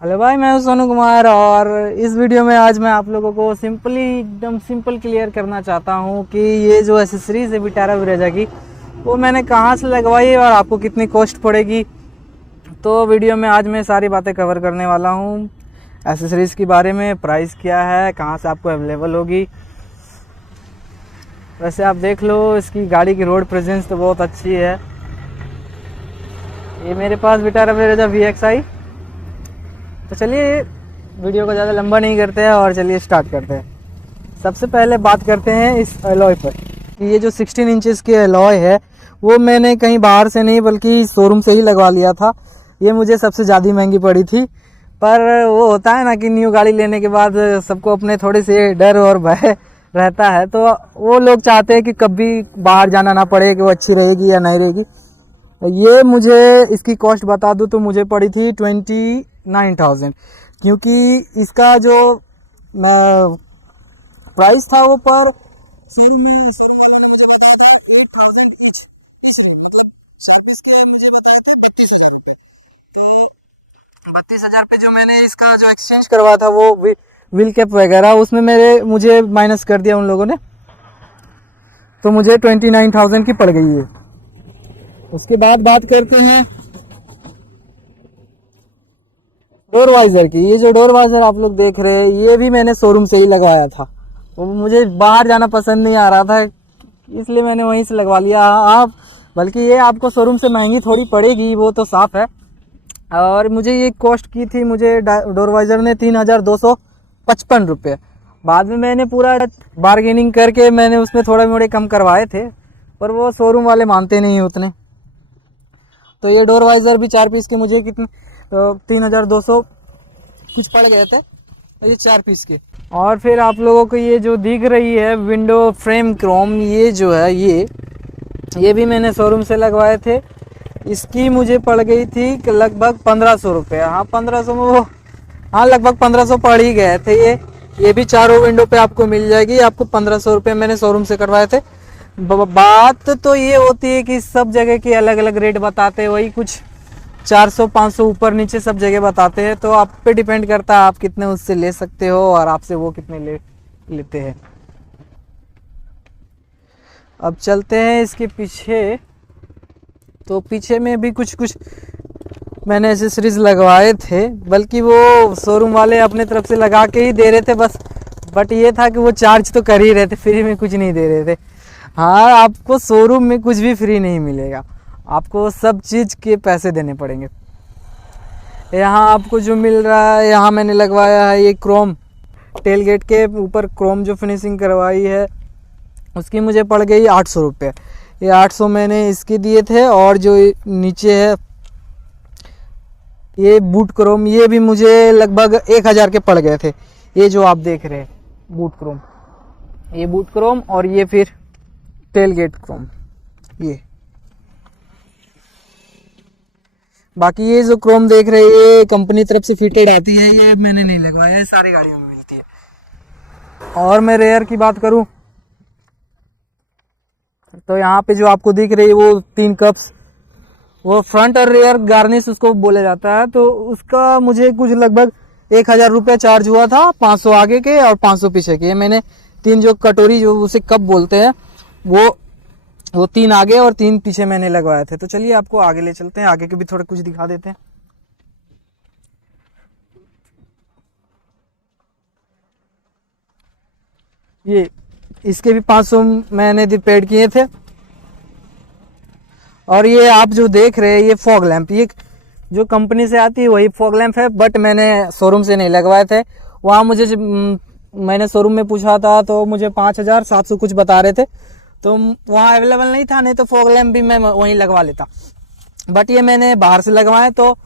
Hello भाई, मैं हूं सोनू कुमार और इस वीडियो में आज मैं आप लोगों को एकदम सिंपल क्लियर करना चाहता हूं कि ये जो एसेसरीज है विटारा ब्रेजा की, वो मैंने कहां से लगवाई और आपको कितनी कॉस्ट पड़ेगी। तो वीडियो में आज मैं सारी बातें कवर करने वाला हूं। एसेसरीज के बारे में, प्राइस क्या है, कहां से आपको अवेलेबल होगी। वैसे आप देख लो, इसकी गाड़ी की रोड प्रेजेंस तो बहुत अच्छी है। ये मेरे पास विटारा ब्रेजा VXI। तो चलिए वीडियो को ज़्यादा लंबा नहीं करते हैं और चलिए स्टार्ट करते हैं। सबसे पहले बात करते हैं इस एलॉय पर कि ये जो 16 इंचेस की एलॉय है वो मैंने कहीं बाहर से नहीं बल्कि शोरूम से ही लगवा लिया था। ये मुझे सबसे ज़्यादा महंगी पड़ी थी, पर वो होता है ना कि न्यू गाड़ी लेने के बाद सबको अपने थोड़े से डर और भय रहता है, तो वो लोग चाहते हैं कि कभी बाहर जाना ना पड़े कि वो अच्छी रहेगी या नहीं रहेगी। ये मुझे इसकी कॉस्ट बता दूं तो मुझे पड़ी थी 29,000, क्योंकि इसका जो प्राइस था वो पर शोरूम वाले ने मुझे बताया था 8,000 ईच, मतलब सर्विस के मुझे बताए थे 32,000 रुपये। तो 32,000 पे जो मैंने इसका जो एक्सचेंज करवा था वो व्हील कैप वगैरह उसमें मुझे माइनस कर दिया उन लोगों ने, तो मुझे 29,000 की पड़ गई है। उसके बाद बात करते हैं डोर वाइजर की। ये जो डोर वाइजर आप लोग देख रहे हैं ये भी मैंने शोरूम से ही लगवाया था। वो मुझे बाहर जाना पसंद नहीं आ रहा था, इसलिए मैंने वहीं से लगवा लिया। आप बल्कि ये आपको शोरूम से महंगी थोड़ी पड़ेगी, वो तो साफ है। और मुझे ये कॉस्ट की थी मुझे डोर वाइजर ने 3,255 रुपये। बाद में मैंने पूरा बार्गेनिंग करके मैंने उसमें थोड़े मोड़े कम करवाए थे, पर वो शोरूम वाले मानते नहीं उतने। तो ये डोर वाइजर भी 4 पीस के मुझे कितने 3,200 कुछ पड़ गए थे, ये 4 पीस के। और फिर आप लोगों को ये जो दिख रही है विंडो फ्रेम क्रोम, ये जो है ये भी मैंने शोरूम से लगवाए थे। इसकी मुझे पड़ गई थी लगभग 1,500 रुपये। हाँ 1,500 में वो, हाँ लगभग 1,500 पड़ ही गए थे। ये भी चारों विंडो पे आपको मिल जाएगी। आपको 1,500 रुपये मैंने शोरूम से करवाए थे। बात तो ये होती है कि सब जगह की अलग अलग रेट बताते हैं, वही कुछ 400-500 ऊपर नीचे सब जगह बताते हैं। तो आप पे डिपेंड करता है आप कितने उससे ले सकते हो और आपसे वो कितने लेते हैं। अब चलते हैं इसके पीछे। तो पीछे में भी कुछ मैंने एसेसरीज लगवाए थे, बल्कि वो शोरूम वाले अपने तरफ से लगा के ही दे रहे थे बस। बट ये था कि वो चार्ज तो कर ही रहे थे, फ्री में कुछ नहीं दे रहे थे। हाँ, आपको शोरूम में कुछ भी फ्री नहीं मिलेगा, आपको सब चीज़ के पैसे देने पड़ेंगे। यहाँ आपको जो मिल रहा है, यहाँ मैंने लगवाया है ये क्रोम, टेल गेट के ऊपर क्रोम जो फिनिशिंग करवाई है उसकी मुझे पड़ गई 800 रुपये। ये 800 मैंने इसके दिए थे। और जो नीचे है ये बूट क्रोम, ये भी मुझे लगभग 1,000 के पड़ गए थे। ये जो आप देख रहे हैं बूट क्रोम, ये बूट क्रोम और ये फिर टेल गेट क्रोम। ये बाकी ये जो क्रोम देख रहे हैं ये कंपनी तरफ से फिटेड आती है, ये मैंने नहीं लगवाया है, सारी गाड़ियों में मिलती है। और मैं रेयर की बात करूं तो यहाँ पे जो आपको दिख रही है वो 3 कप्स, वो फ्रंट और रेयर गार्निश उसको बोला जाता है। तो उसका मुझे कुछ लगभग 1,000 रुपये चार्ज हुआ था, 500 आगे के और 500 पीछे के। मैंने 3 जो कटोरी जो उसे कप बोलते हैं वो 3 आगे और 3 पीछे मैंने लगवाए थे। तो चलिए आपको आगे ले चलते हैं, आगे के भी थोड़ा कुछ दिखा देते हैं। ये इसके भी 500 मैंने पेड किए थे। और ये आप जो देख रहे हैं ये फॉग लैंप, ये जो कंपनी से आती है वही फॉग लैंप है, बट मैंने शोरूम से नहीं लगवाए थे। वहाँ मुझे मैंने शोरूम में पूछा था तो मुझे 5,700 कुछ बता रहे थे, तो वहाँ अवेलेबल नहीं था। नहीं तो फॉग लैंप भी मैं वहीं लगवा लेता, बट ये मैंने बाहर से लगवाए तो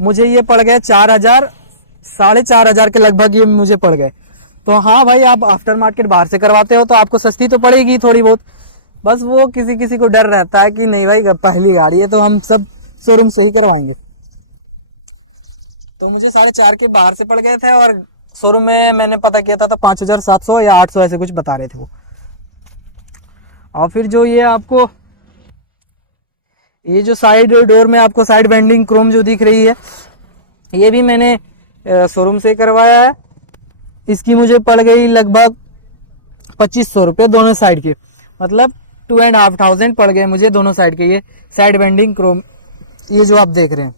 मुझे ये पड़ गए 4,000 4,500 के लगभग ये मुझे पड़ गए। तो हाँ भाई, आप आफ्टर मार्केट बाहर से करवाते हो तो आपको सस्ती तो पड़ेगी थोड़ी बहुत, बस वो किसी किसी को डर रहता है कि नहीं भाई पहली गाड़ी है तो हम सब शोरूम से ही करवाएंगे। तो मुझे 4,500 के बाहर से पड़ गए थे और शोरूम में मैंने पता किया था तो 5,700 या 800 ऐसे कुछ बता रहे थे वो। और फिर जो ये आपको ये जो साइड डोर में आपको साइड बेंडिंग क्रोम जो दिख रही है, ये भी मैंने शोरूम से करवाया है। इसकी मुझे पड़ गई लगभग 2500 रुपये दोनों साइड के, मतलब 2500 पड़ गए मुझे दोनों साइड के। ये साइड बेंडिंग क्रोम, ये जो आप देख रहे हैं,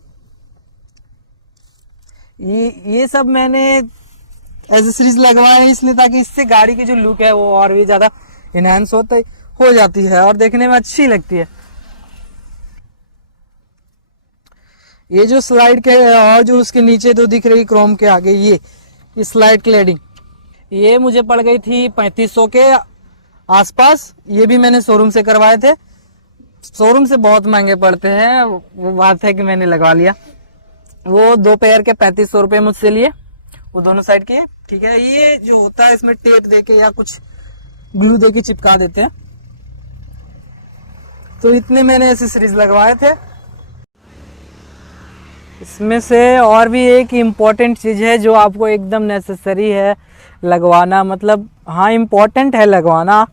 ये सब मैंने एसेसरीज लगवाए हैं इसलिए ताकि इससे गाड़ी की जो लुक है वो और भी ज्यादा इनहेंस हो जाती है और देखने में अच्छी लगती है। ये जो स्लाइड के और जो उसके नीचे तो दिख रही क्रोम के आगे ये स्लाइड क्लैडिंग, ये मुझे पड़ गई थी 3500 के आसपास। ये भी मैंने शोरूम से करवाए थे। शोरूम से बहुत महंगे पड़ते हैं, वो बात है कि मैंने लगवा लिया। वो 2 पेयर के 3500 रुपये मुझसे लिए, वो दोनों साइड के। ठीक है, ये जो होता है इसमें टेप देके या कुछ ग्लू देके चिपका देते हैं। तो इतने मैंने एसेसरीज लगवाए थे। इसमें से और भी एक इम्पॉर्टेंट चीज़ है जो आपको एकदम नेसेसरी है लगवाना, मतलब हाँ इम्पॉर्टेंट है लगवाना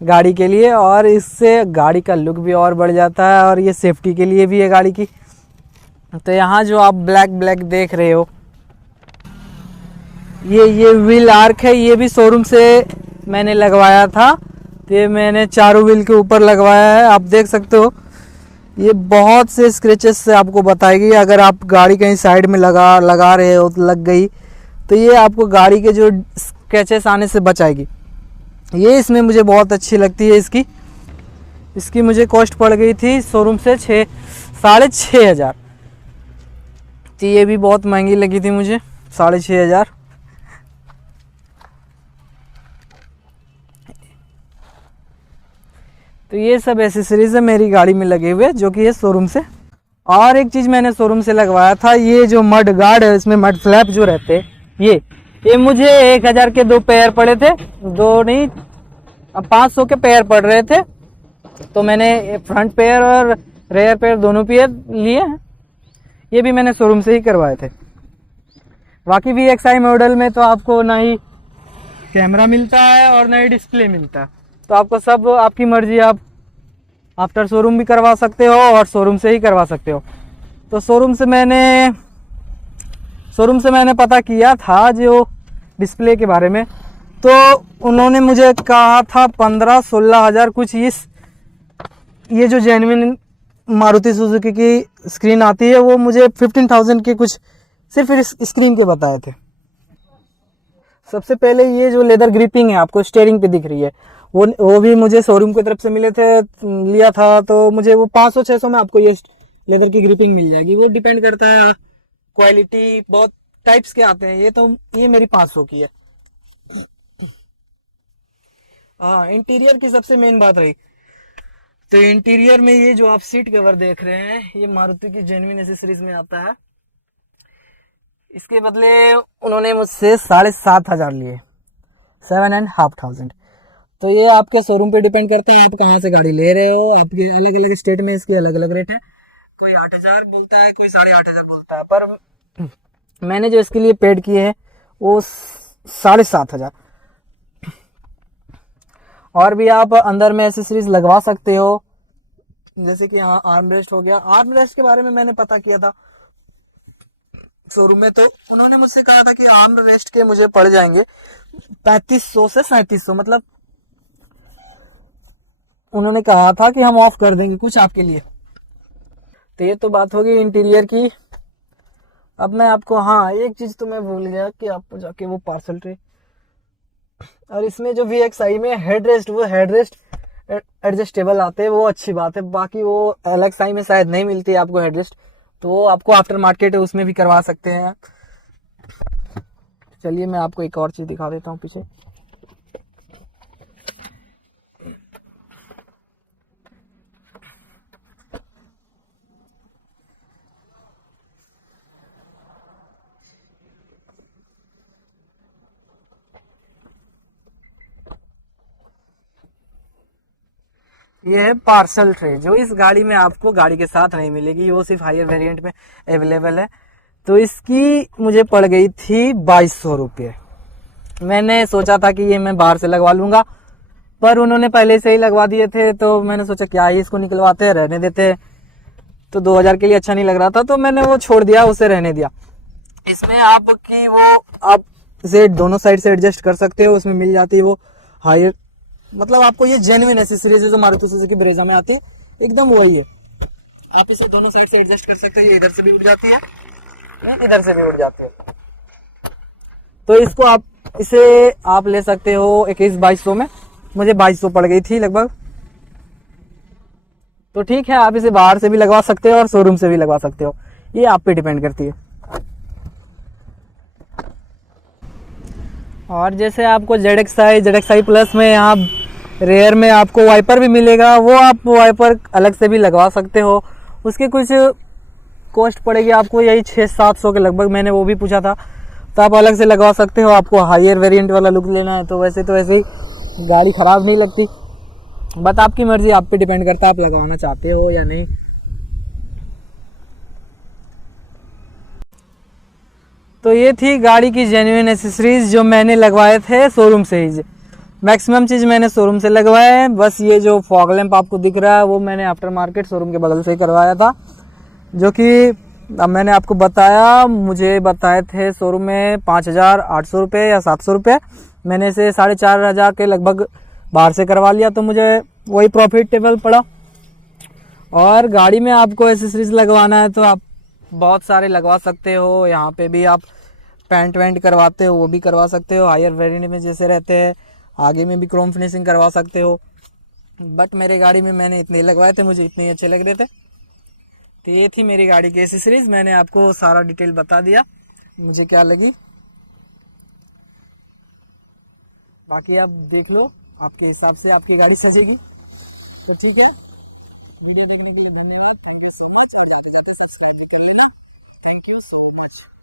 गाड़ी के लिए, और इससे गाड़ी का लुक भी और बढ़ जाता है और ये सेफ्टी के लिए भी है गाड़ी की। तो यहाँ जो आप ब्लैक देख रहे हो, ये व्हील आर्क है, ये भी शोरूम से मैंने लगवाया था। तो ये मैंने चारों व्हील के ऊपर लगवाया है, आप देख सकते हो। ये बहुत से स्क्रैचेस से आपको बताएगी। अगर आप गाड़ी कहीं साइड में लगा रहे हो तो लग गई, तो ये आपको गाड़ी के जो स्क्रैचेस आने से बचाएगी। ये इसमें मुझे बहुत अच्छी लगती है। इसकी मुझे कॉस्ट पड़ गई थी शोरूम से 6,500। तो ये भी बहुत महंगी लगी थी मुझे, 6,500। तो ये सब एसेसरीज है मेरी गाड़ी में लगे हुए जो कि ये शोरूम से। और एक चीज़ मैंने शोरूम से लगवाया था, ये जो मड गार्ड है, इसमें मड फ्लैप जो रहते हैं, ये मुझे 1000 के 2 पेयर पड़े थे। 2 नहीं, अब 500 के पेयर पड़ रहे थे। तो मैंने फ्रंट पेयर और रेयर पेयर दोनों पेयर लिए हैं। ये भी मैंने शोरूम से ही करवाए थे। बाकी VXI मॉडल में तो आपको ना ही कैमरा मिलता है और ना ही डिस्प्ले मिलता है। तो आपको सब आपकी मर्जी, आप आफ्टर शोरूम भी करवा सकते हो और शोरूम से ही करवा सकते हो। तो शोरूम से मैंने पता किया था जो डिस्प्ले के बारे में, तो उन्होंने मुझे कहा था 15-16 हज़ार कुछ। ये जो जेन्युइन मारुति सुजुकी की स्क्रीन आती है वो मुझे 15,000 के कुछ सिर्फ स्क्रीन के बताए थे। सबसे पहले ये जो लेदर ग्रिपिंग है आपको स्टीयरिंग पे दिख रही है, वो भी मुझे शोरूम की तरफ से मिले थे, लिया था। तो मुझे वो 500-600 में आपको ये लेदर की ग्रिपिंग मिल जाएगी। वो डिपेंड करता है क्वालिटी, बहुत टाइप्स के आते हैं। ये मेरी 500 की है। हाँ, इंटीरियर की सबसे मेन बात रही, तो इंटीरियर में ये जो आप सीट कवर देख रहे हैं, ये मारुति की जेन्युइन एसेसरीज में आता है। इसके बदले उन्होंने मुझसे 7,500 लिए, 7,500। तो ये आपके शोरूम पे डिपेंड करता है आप कहाँ से गाड़ी ले रहे हो। आपके अलग अलग स्टेट में इसके अलग अलग रेट है। कोई 8,000 बोलता है, कोई 8,500 बोलता है, पर मैंने जो इसके लिए पेड किए हैं वो 7,500। और भी आप अंदर में एसेसरीज लगवा सकते हो, जैसे कि यहाँ आर्म रेस्ट हो गया। आर्म रेस्ट के बारे में मैंने पता किया था शोरूम में, तो उन्होंने मुझसे कहा था कि आर्म रेस्ट के मुझे पड़ जाएंगे 3500 से 3700, मतलब उन्होंने कहा था कि हम ऑफ कर देंगे कुछ आपके लिए। तो ये तो बात होगी इंटीरियर की। अब मैं आपको, हाँ एक चीज तो मैं भूल गया कि आपको जाके वो पार्सल ट्रे, और इसमें जो VXI में हेडरेस्ट, वो हेडरेस्ट एडजस्टेबल आते हैं, वो अच्छी बात है। बाकी वो LXI में शायद नहीं मिलती है आपको हेडरेस्ट, तो वो आपको आफ्टर मार्केट है उसमें भी करवा सकते हैं। चलिए मैं आपको एक और चीज दिखा देता हूँ पीछे। ये है पार्सल ट्रे, जो इस गाड़ी में आपको गाड़ी के साथ नहीं मिलेगी, वो सिर्फ हायर वेरिएंट में अवेलेबल है। तो इसकी मुझे पड़ गई थी 2200 रुपये। मैंने सोचा था कि ये मैं बाहर से लगवा लूंगा, पर उन्होंने पहले से ही लगवा दिए थे। तो मैंने सोचा क्या ही इसको निकलवाते हैं, रहने देते हैं। तो 2000 के लिए अच्छा नहीं लग रहा था, तो मैंने वो छोड़ दिया, उसे रहने दिया। इसमें आपकी वो आप इसे दोनों साइड से एडजस्ट कर सकते हो, उसमें मिल जाती है वो हायर, मतलब आपको ये जेन्युइन एसेसरीज है जो मारुति सुजुकी ब्रेजा में आती है, एकदम वही है। आप इसे दोनों साइड से एडजस्ट कर सकते हो, ये इधर से भी उड़ जाती है, ये इधर से भी उड़ जाती है। तो इसको आप इसे आप ले सकते हो 21-2200 में, मुझे 2200 पड़ गई थी लगभग। तो ठीक है, आप इसे बाहर से भी लगवा सकते हो और शोरूम से भी लगवा सकते हो, ये आप पे डिपेंड करती है। और जैसे आपको ZXi प्लस में यहाँ रेयर में आपको वाइपर भी मिलेगा, वो आप वाइपर अलग से भी लगवा सकते हो। उसकी कुछ कॉस्ट पड़ेगी आपको यही 600-700 के लगभग, मैंने वो भी पूछा था। तो आप अलग से लगवा सकते हो, आपको हायर वेरिएंट वाला लुक लेना है तो वैसे ही गाड़ी ख़राब नहीं लगती, बट आपकी मर्जी, आप पे डिपेंड करता है आप लगवाना चाहते हो या नहीं। तो ये थी गाड़ी की जेन्युइन एसेसरीज जो मैंने लगवाए थे शोरूम से ही। मैक्सिमम चीज़ मैंने शोरूम से लगवाया है, बस ये जो फॉग लैंप आपको दिख रहा है वो मैंने आफ्टर मार्केट शोरूम के बगल से ही करवाया था, जो कि अब मैंने आपको बताया, मुझे बताए थे शोरूम में 5,800 रुपये या 700 रुपये, मैंने इसे 4,500 के लगभग बाहर से करवा लिया, तो मुझे वही प्रॉफिटेबल पड़ा। और गाड़ी में आपको एसेसरीज लगवाना है तो आप बहुत सारे लगवा सकते हो, यहाँ पे भी आप पेंट वेंट करवाते हो वो भी करवा सकते हो, हायर वेरिएंट में जैसे रहते हैं, आगे में भी क्रोम फिनिशिंग करवा सकते हो। बट मेरे गाड़ी में मैंने इतने लगवाए थे, मुझे इतने अच्छे लग रहे थे। तो ये थी मेरी गाड़ी की एसेसरीज, मैंने आपको सारा डिटेल बता दिया मुझे क्या लगी, बाकी आप देख लो आपके हिसाब से आपकी गाड़ी सजेगी। तो ठीक है, वीडियो देखने के लिए धन्यवाद, सब्सक्राइब करिए, थैंक यू सो मच।